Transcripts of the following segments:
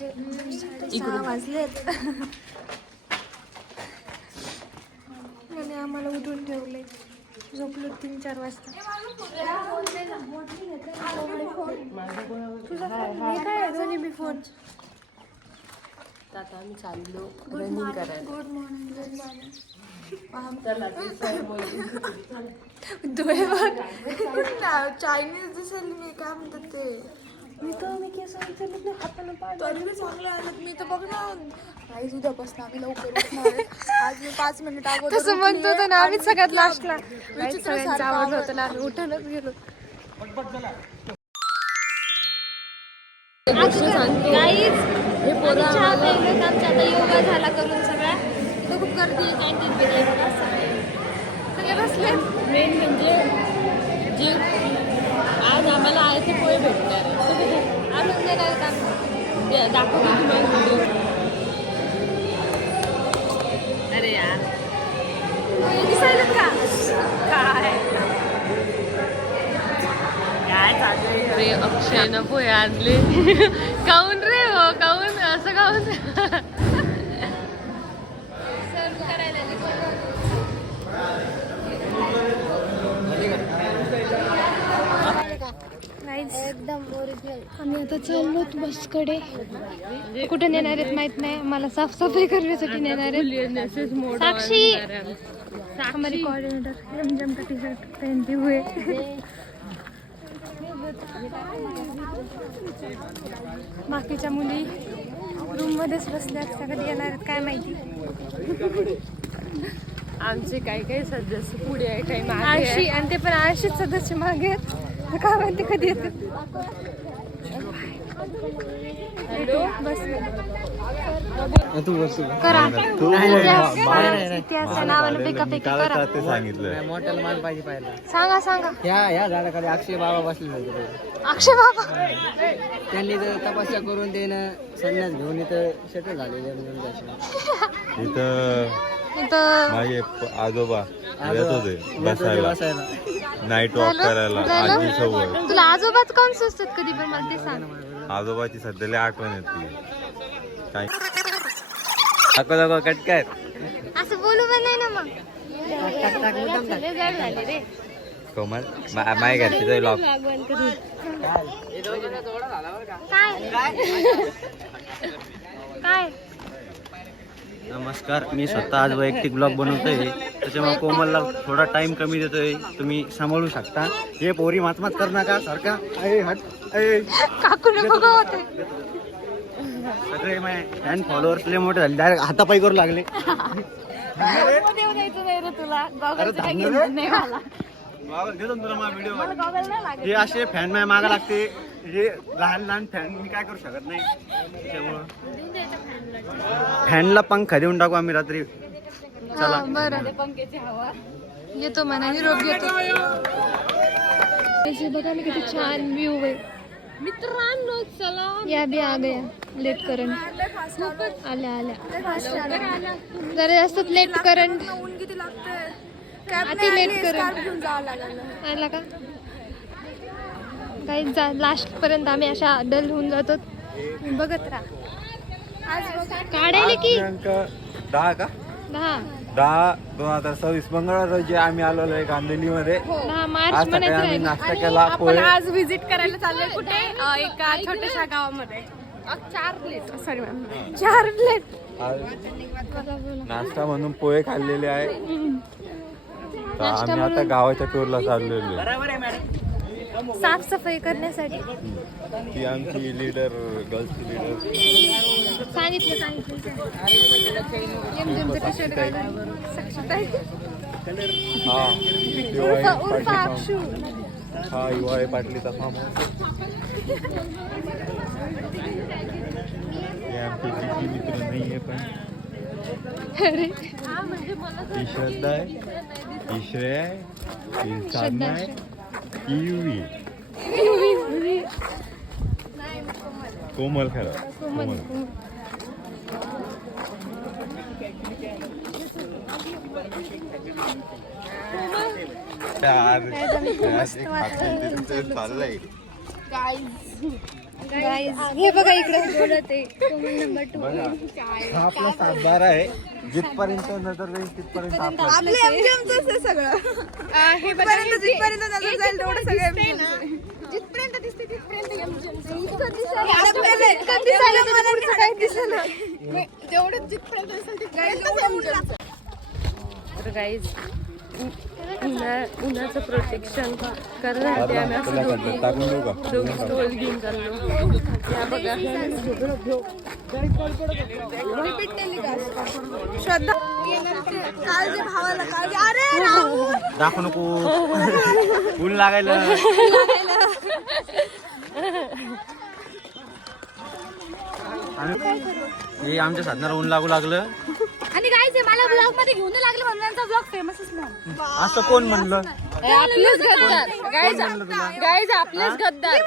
रात्रीचे 6:30 वाजलेत आणि आम्हाला उठून ठेवले. झोपलो 3-4 वाजता. तुझा फोन काय दोन्ही बी फोन. आता आम्ही चाललो रनिंग करायला. Good morning. चायनीज दिसेल मी काय म्हणतात ते. मी केस उचलले हाताने तरी मी चांगलं आलं. मी तर बघ ना काहीच उद्यापासून आम्ही लवकर उठणार. आज मी 5 मिनिट अगोदर तसं म्हणतो तर ना आम्ही सगळ्यात लास्टला सगळ्यांचं आवडलं होतं ना आम्ही उठानच गेलो. हे पोरं आमच्या आता योगा झाला करून सगळ्या तो खूप गर्दी आहे कॅन्टीनमध्ये सगळे बसले. मेन म्हणजे जे आज आम्हाला आहे ते पोहे भेटणार आहे. आणून देणार का दाखवतो तुम्हाला व्हिडिओ. अरे यार दिसायला का काय चाललंय रे. अक्षयनं पोहे आणले. काऊन रे हो काऊन असं काऊन. सर्व करायला एकदम ओरिजिनल. आम्ही आता चाललो बसकडे. कुठे नेणार आहेत माहित नाही. मला साफसफाई करण्यासाठी नेणार आहेत. साक्षी हमारी कोऑर्डिनेटर रमजम का टी शर्ट पहनते हुए. बाकीच्या मुली रूम मध्येच बसल्यात का कधी येणार आहेत काय माहिती. आमचे काही सदस्य पुढे आहे काही मागे आळशी आणि ते पण आळशीच सदस्य मागे आहेत. काय माहिती कधी येते. बस करा इतिहास नावानं पेकापेकी करा. मोठ्याला माल पाहिजे पाहिला. सांगा या झाडाखाली अक्षय बाबा बसलेले होते. अक्षय बाबा त्यांनी तर तपस्या करून त्यानं संन्यास घेऊन इथं सेटल झालेले. इथं माझे आजोबा येत होते बसायला नाईट वॉक करायला आजी सोबत. तुला आजोबाच कोण सुचतात कधी पण मला ते सांग. आजोबाची सध्याला आठवण येते. काय दाखव कटकाय असं बोलू पण नाही ना मग. लय जड झाले रे. कोमल माय घरची लॉक काय नमस्कार, मी स्वतः आज वैयक्तिक ब्लॉग बनवतोय. त्याच्यामुळे कोमलला थोडा टाइम कमी देतोय. तुम्ही सांभाळू शकता. हे पोरी मातमात कर नका सारखा. काकूने बघा होते सगळे माझे फॅन फॉलोअर्स लय मोठे झाले. डायरेक्ट हातापाई करू लागले. हे असे फॅन माझ्या मागा लागते. हे लहान फॅन मी काय करू शकत नाही. त्याच्यामुळं फॅनला पंखा देऊन टाकू आम्ही रात्री. चला बरं येतो म्हणा निरोप घेतो. बघा ना किती छान व्ह्यू आहे मित्रांनो. चला या बी आ गया लेट करंट. आल्या जरा जास्त लेट करंट. अति लेट करंट आला का काही लास्ट पर्यंत आम्ही अशा डल होऊन जातो. बघत राहा. काढायला की 10/10/2026 मंगळवार रोजी आम्ही आलेलो आहे गांधेलीमध्ये. 10 मार्च आम्ही नाश्ता केला. आपण आज विजिट करायला चाललोय कुठे एका छोट्याशा गावामध्ये. 4 प्लेट नाश्ता म्हणून पोहे खाल्लेले आहे. तर आम्ही आता गावाच्या टूरला चाललेलो आहे. साफसफाई करण्यासाठी. ती आमची लीडर गर्ल्स लीडर. सांगितलं हा युवा पाटलीचा फार्म हाऊस. आमचे किती मित्र नाही आहे पण ही श्रद्धा आहे, ही श्रेया आहे, ही साधना आहे, ही युवी कोमल. खरं कोमल. हे बघा इकडे बोलत आहे कोमल नंबर 2. हा आपला 7-12 आहे. जिथपर्यंत नजर जाईल तिथपर्यंत आपला. आपले एमजीएमचंच आहे सगळं. हे जिथपर्यंत नजर जाईल तेवढं सगळं एमजीएम. जिथपर्यंत दिसते तिथपर्यंत जेवढं जिथपर्यंत असेल तिथपर्यंत. तर गाईज उन्हाचं प्रोटेक्शन करण्यासाठी आम्ही असं दोघी स्टोल घेऊन चाललो. या बघा श्रद्धा काळजी भावाला काळजी. अरे दाखवू नको ऊन लागायला. हे आमच्या साधनाला ऊन लागू लागलं. आणि गाईज मला ब्लॉग मध्ये घेऊन लागले म्हणून यांचा ब्लॉग फेमसच नाही. असं कोण म्हणलं? आपलेच गद्दार गाईज आपलेच गद्दार.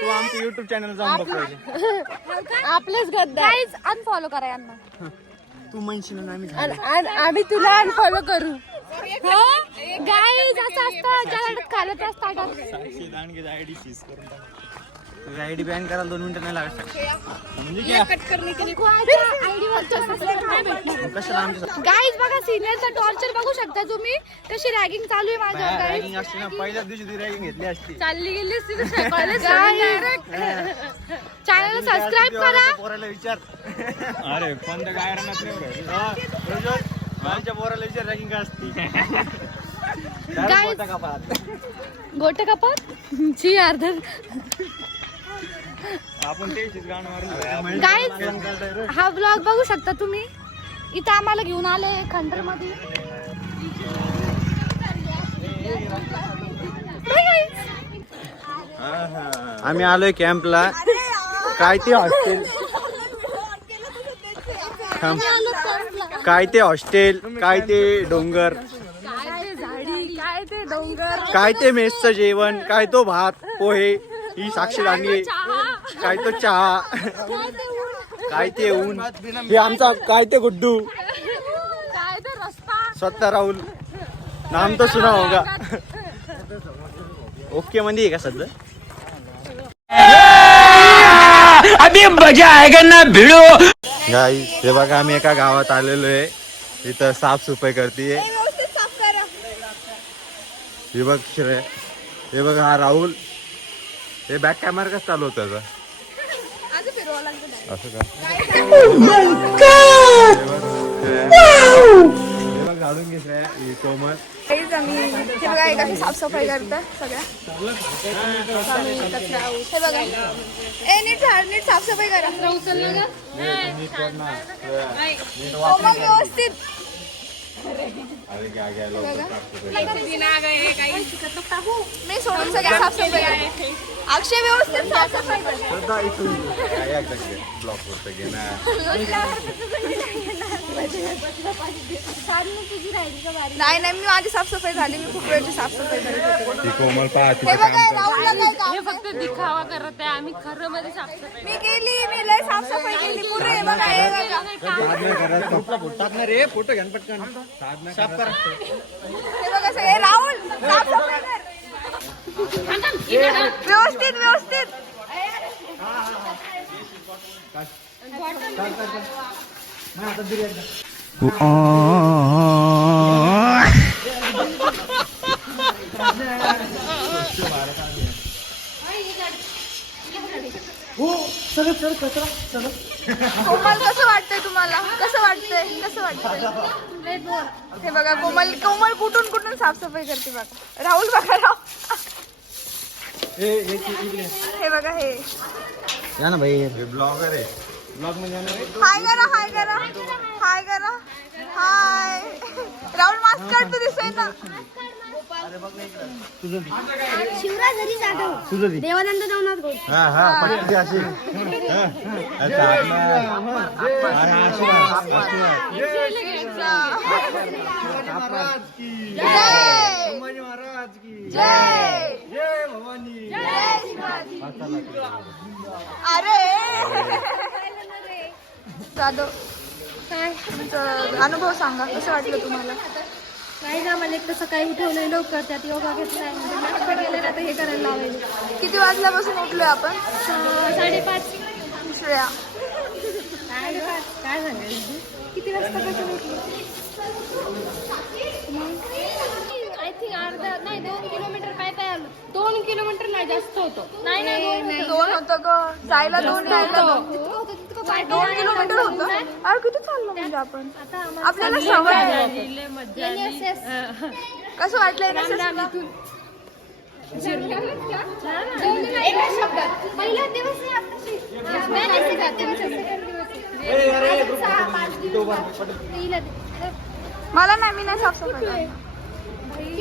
तू आमचं युट्यूब चॅनल जाऊन बघ पाहिजे. आपलेच गद्दार. गाईज अनफॉलो करा यांना. तू म्हणशील ना आम्ही आम्ही तुला अनफॉलो करू. गाईज असं असतं ज्याला खायला असतात. तुझी आयडी बॅन करायला 2 मिनिटं नाही लागत. म्हणजे कशाला आमच्या गाईज बघा सिनियरचा टॉर्चर बघू शकता तुम्ही. कशी रॅगिंग चालू आहे माझ्यावर. रॅगिंग असते ना. पहिल्याच दिवशी ती रॅगिंग घेतली असती. चालली गेली कॉलेज. चॅनल सबस्क्राईब करा. पोराला विचार. अरे पण त्या काय राहणार माझ्या पोराला विचार रॅगिंग काय असती. Guys. गोट कपात जी अर्ध. आपण तेच गाणं गाईज हा ब्लॉग बघू शकता तुम्ही. इथं आम्हाला घेऊन आले खंडर मध्ये. आम्ही आलोय कॅम्पला. काय ते हॉस्टेल काय ते हॉस्टेल काय ते डोंगर काय ते डोंगर काय ते मेसचं जेवण काय तो भात पोहे ही साक्षीदानी काय तो चहा काय ते ऊन हे आमचा काय ते गुड्डू काय ते रस्ता. स्वतः राहुल नाम तो सुना होगा. ओके मध्ये का सध्या अभी मजा आएगा ना भिड़ो. गाईस हे बघा आम्ही एका गावात आलेलो आहे. इथं साफसफाई करते. हे बघ श्रेय हे बघ हा राहुल. हे बॅक कॅमेरा कसं चालू होतं त्याचा असं का. हे बघ झाडून घे श्रेया. ही कोमल आम्ही हे बघा एक अशी साफसफाई करतात सगळ्या. हे बघा नीट झाड नीट साफसफाई करा. कोमल व्यवस्थित. मी सोडून सगळ्या साफसफाई करते. अक्षय व्यवस्थित साफसफाई करते. ब्लॉक करतो घे ना. नाही नाही मी माझी साफसफाई झाली. मी खूप वेळची साफसफाई करते. ती कोमल पाहते हे बघा राहुलला काय काम हे फक्त दिखावा करत आहे. आम्ही खरं मध्ये साफसफाई मी केली. मी लय साफसफाई केली पूर्ण. हे बघा हे बघा रे फोटो घ्या पटकन. साफ करा. हे बघा सगळे राहुल साफसफाई कर. व्यवस्थित व्यवस्थित. कोमल कसं वाटतंय तुम्हाला. कसं वाटतंय कसं वाटतंय. हे बघा कोमल कोमल कुठून कुठून साफसफाई करते बघा. राहुल बघा राहुल. हे बघा हे या ना भाई ब्लॉगर आहे. ब्लॉग मध्ये हाय करा हाय करा हाय करा हाय. राहुल मास्क काढतो दिसतोय ना. शिवराज जाधव देवानंद नवनाथ गोड. हा हा पटकन अशी अरे जाधव काय तुमचा अनुभव सांगा. कसं वाटलं तुम्हाला. नाही ना मला एक तर सकाळी उठवलंय लवकर त्यात योगा घेतलाय नाश्ता केला आता हे करायला लावेल. किती वाजल्यापासून उठलोय आपण? 5:30. श्रेया काय सांगायचं किती वाजता कसं उठलो? आय थिंक अर्धा नाही 2 किलोमीटर काय आलो 2 किलोमीटर नाही जास्त होतो. नाही 2 होतं ग, जायला 2 यायला 2 किलोमीटर होतं. अरे किती चाललो म्हणजे आपण, आपल्याला सवय आहे. कसं वाटलं एका शब्दात पहिला दिवस मला नाही, मी नाही साफसफाई.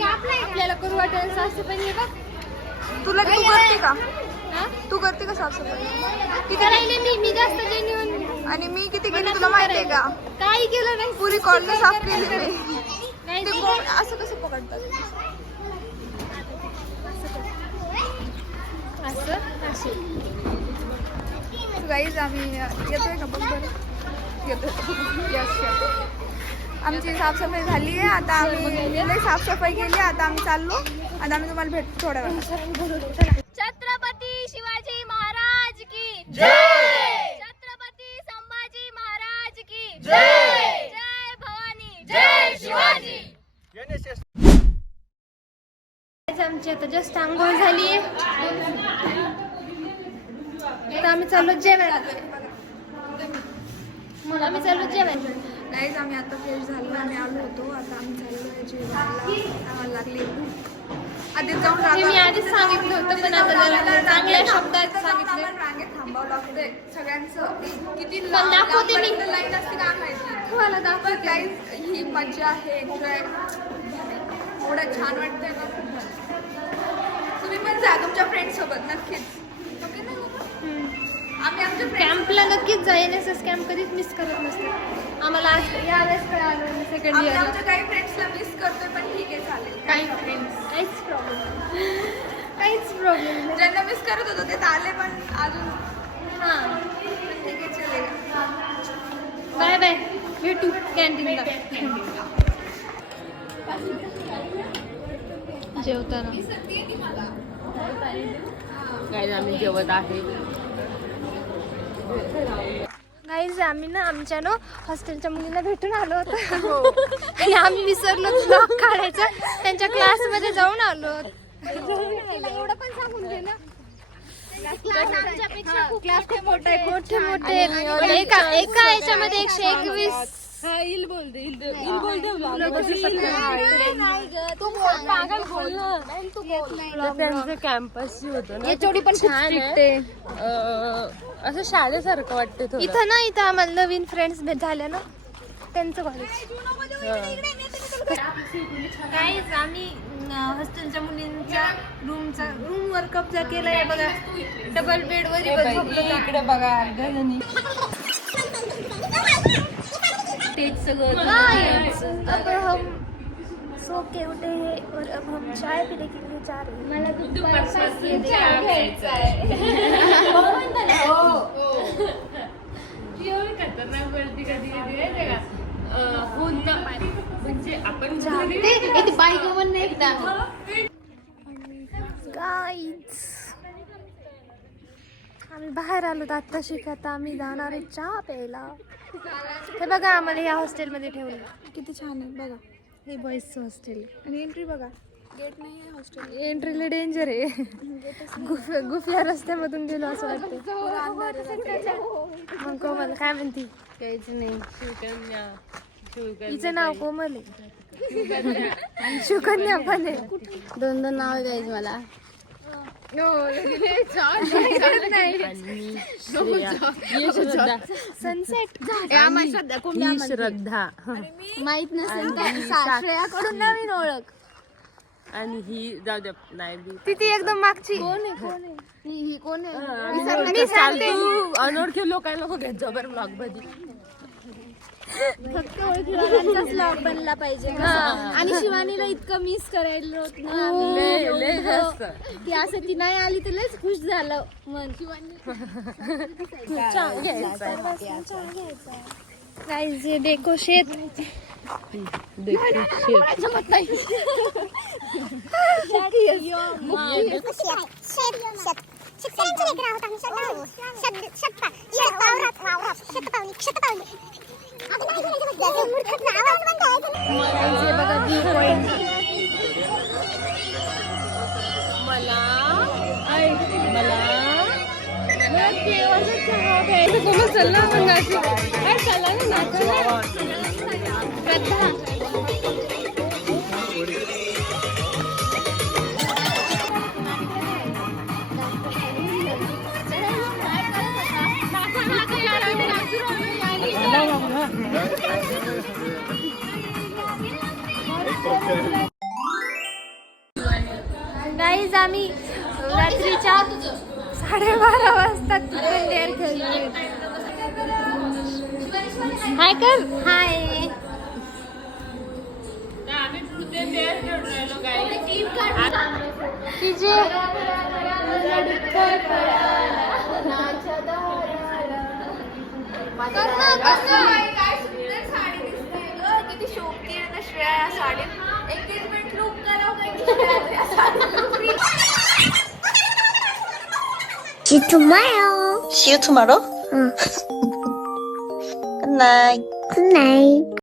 आपल्याला करू वाटेल साफसफाई बघ. तुला तू करते का? तू करते का साफसफाई? किती मी जास्त जेन्युइन आणि मी किती केली तुला माहिती आहे का? काही केलं नाही. पुरी कॉलनी साफ केली मी. ते कोण असं कसं पकडतात? गाईज आम्ही येतोय का बघ बरं. येतोय. यस. आमची साफसफाई झाली आहे. आता आम्ही साफसफाई केली. आता आम्ही चाललो. आता आम्ही तुम्हाला भेटतो थोड्या वेळात. छत्रपती शिवाजी महाराज की जय. छत्रपती संभाजी महाराज की जय. जय भवानी जय शिवाजी. आमची आता जस्ट आंघोळ झाली. आता आम्ही चाललो जेवायला. आम्ही चाललो जेवायला. गाईज आम्ही आता फ्रेश झालो. आम्ही आलो होतो. आता आम्ही चाललो जेवायला. आम्हाला लागली आधीच जाऊन मी आधीच सांगितलं होतं पण आता जरा चांगल्या शब्दात सांगितलं. रांगेत थांबावं लागतंय सगळ्यांचं. किती पण दाखवते मी. लाईन असते काय माहिती. तुम्हाला दाखवते. गाईज ही मजा आहे. एन्जॉय एवढं छान वाटतंय ना. तुम्ही पण जा तुमच्या फ्रेंड सोबत नक्कीच. आम्ही आमच्या कॅम्पला नक्कीच जाईन. एसएस कॅम्प कधीच मिस करत नसते. आम्हाला यावेळेस कळालं सेकंड इयर आमच्या काही फ्रेंड्सला मिस करतोय पण ठीक आहे चालेल. काही फ्रेंड्स काहीच प्रॉब्लेम नाही. ज्यांना मिस करत होतो ते तर आले पण अजून हां ठीक आहे चलेगा. Bye bye. भेटू कॅन्टीनला. जेवताना काय आम्ही जेवत आहे. गाईज आम्ही ना आमच्या ना हॉस्टेलच्या मुलींना भेटून आलो होतो. आणि आम्ही विसरलो ब्लॉग काढायचा. त्यांच्या क्लासमध्ये जाऊन आलो. एवढं पण सांगून दे ना. क्लास खूप मोठे मोठे एका याच्यामध्ये 121 त्यांचं कॅम्पस होतं ना एचओडी पण खूप strict आहे. असं शाळेसारखं वाटते थोडं. इथं ना इथं आम्हाला नवीन फ्रेंड्स झाल्या ना त्यांचं कॉलेज. गाईज आम्ही हॉस्टेलच्या मुलींच्या रूमवर कब्जा केलाय बघा. डबल बेड वर इकडे बघा गजनी तेच सगळं. अब हम सो के उठे हैं और अब हम चाय पीने के लिए जा रहे हैं. मला दूध खतरनाक बोलती कधी कधी म्हणजे आपण गाईज आम्ही बाहेर आलो आता शिकत. आम्ही जाणार आहे चहा प्यायला. हे बघा आम्हाला या हॉस्टेलमध्ये ठेवलं. किती छान आहे बघा. हे बॉईजचं हॉस्टेल. आणि एंट्री बघा. गेट नाही आहे हॉस्टेल. एंट्रीला डेंजर आहे. गुफिया रस्त्यामधून गेलो असं वाटतं. मग कोमल काय म्हणती? काहीच नाही. शिवकन्या हिचं नाव कोमल आहे. शिवकन्या पण आहे. 2 नाव द्यायचं मला. सनसेट श्रद्धा माहित नसेल सासऱ्याकडून नवीन ओळख. आणि ही जाऊ द्या नाही ती एकदम मागची. कोण आहे ही कोण आहे? मी सांगते अनोळखी लोकांना नको घेत जबर ब्लॉग मध्ये. फक्त ओळखीवाल्यांचाच ब्लॉग बनला पाहिजे. आणि शिवानीला इतकं मिस करायला होत ना. लय जास्त. ती असं ती नाही आली तर लयच खुश झालं मन. गाईज डेको शेत गाईज आम्ही रात्रीच्या 12:30 वाजता डेअर खेळलो. हाय कर हाय. काय सुंदर साडी दिसते ग, किती शोभती आहे ना श्रेया या साडीत. एंगेजमेंट लुक करावं काही. See you tomorrow. See you tomorrow. Mm. Good night. Good night.